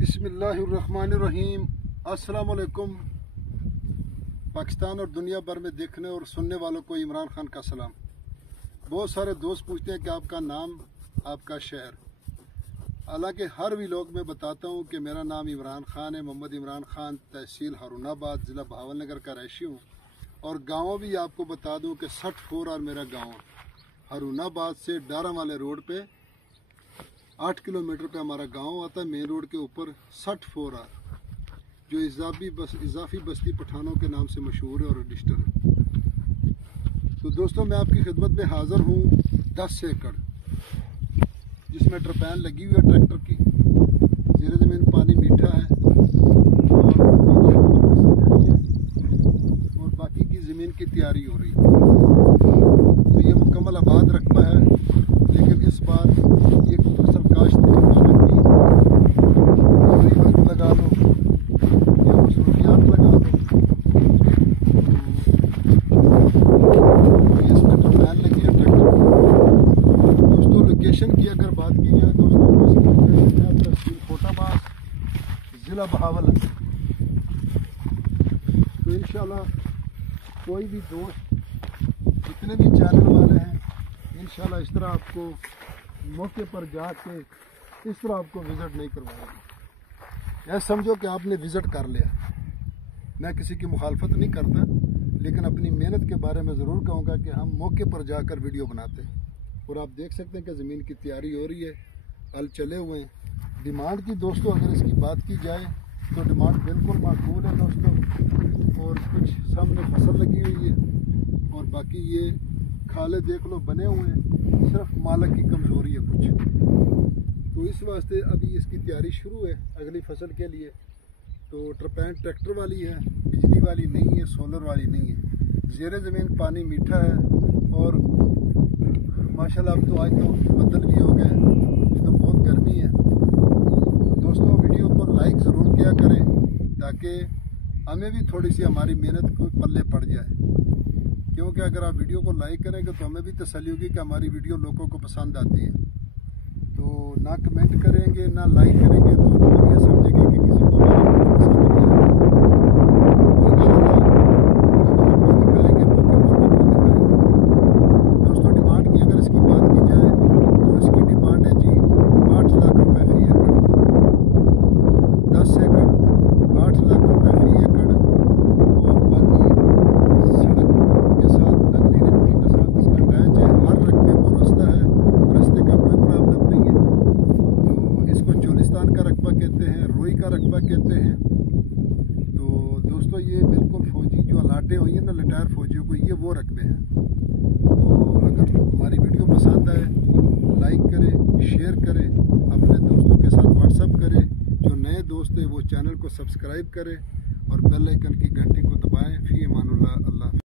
बिस्मिल्लाहिर्रहमानिर्रहीम। अस्सलाम वालेकुम। पाकिस्तान और दुनिया भर में देखने और सुनने वालों को इमरान खान का सलाम। बहुत सारे दोस्त पूछते हैं कि आपका नाम, आपका शहर। हालांकि हर व्लॉग में बताता हूं कि मेरा नाम इमरान खान है, मोहम्मद इमरान खान, तहसील हारूनाबाद, ज़िला बहावलनगर का रहशी हूँ। और गाँव भी आपको बता दूं कि 64 और मेरा गाँव हारूनाबाद से डारा वाले रोड पे 8 किलोमीटर पे हमारा गांव आता है। मेन रोड के ऊपर 64 आर, जो इजाफी बस्ती पठानों के नाम से मशहूर है और रजिस्टर है। तो दोस्तों, मैं आपकी खिदमत में हाज़िर हूँ 10 एकड़, जिसमें ट्रपैन लगी हुई है ट्रैक्टर की। ज़ेरे ज़मीन पानी मीठा है और बाकी की ज़मीन की तैयारी हो रही है। तो ये मुकम्मल आबाद रकबा है, लेकिन इस बार ये फसल काश्त लगा लो या मसरूफियात लगा लो। ये इसमें ट्रपैन लगी है ट्रैक्टर। दोस्तों, लोकेशन की अगर बात की जाए दोस्तों, तहसील कोटाबाज, ज़िला बहावलनगर। तो इंशाल्लाह कोई भी दोस्त, जितने भी चैनल वाले हैं, इंशाल्लाह इस तरह आपको मौके पर जाके इस तरह आपको विज़िट नहीं करवाएंगे। ऐसा समझो कि आपने विज़िट कर लिया। मैं किसी की मुखालफत नहीं करता, लेकिन अपनी मेहनत के बारे में ज़रूर कहूँगा कि हम मौके पर जाकर वीडियो बनाते हैं। और आप देख सकते हैं कि ज़मीन की तैयारी हो रही है, हल चले हुए हैं। डिमांड की दोस्तों अगर इसकी बात की जाए तो डिमांड बिल्कुल माकूल है दोस्तों। और कुछ सामने फसल लगी हुई है और बाकी ये खाले देख लो बने हुए हैं, सिर्फ मालक की कमज़ोरी है कुछ। तो इस वास्ते अभी इसकी तैयारी शुरू है अगली फसल के लिए। तो ट्रपैन ट्रैक्टर वाली है, बिजली वाली नहीं है, सोलर वाली नहीं है। ज़ेरे ज़मीन पानी मीठा है और माशाल्लाह अब तो आज तो बदल भी हो गए, तो बहुत गर्मी है। तो दोस्तों, वीडियो को लाइक ज़रूर किया करें ताकि हमें भी थोड़ी सी हमारी मेहनत को पल्ले पड़ जाए। क्योंकि अगर आप वीडियो को लाइक करेंगे तो हमें भी तसल्ली होगी कि हमारी वीडियो लोगों को पसंद आती है। तो ना कमेंट करेंगे ना लाइक करेंगे तो हम ये समझेंगे कि किसी को हमारी वीडियो पसंद नहीं है। तो इंशाल्लाह दिखाएंगे, मौके पर वीडियो दिखाएंगे। दोस्तों, डिमांड की अगर इसकी बात की जाए तो इसकी डिमांड है जी 8 लाख रुपये फी एकड़। 10 एकड़ 8 लाख रुपये फी एकड़। और बाकी सड़क के साथ अगली रकबे के साथ इसका अटैच है। हर रकबे को रास्ता है, रास्ते का कोई प्रॉब्लम नहीं है। तो इसको चोलिस्तान का रकबा कहते हैं, रोई का रकबा कहते हैं। तो दोस्तों, ये बिल्कुल फौजी जो अलाटे हुई है ना, रिटायर फौजियों को, ये वो रकबे हैं। तो अगर हमारी वीडियो पसंद आए, लाइक करें, शेयर करें, अपने दोस्तों के साथ व्हाट्सअप करें। जो नए दोस्त हैं वो चैनल को सब्सक्राइब करें और बेल आइकन की घंटी को दबाएं। फी अमानुल्लाह। अल्लाह।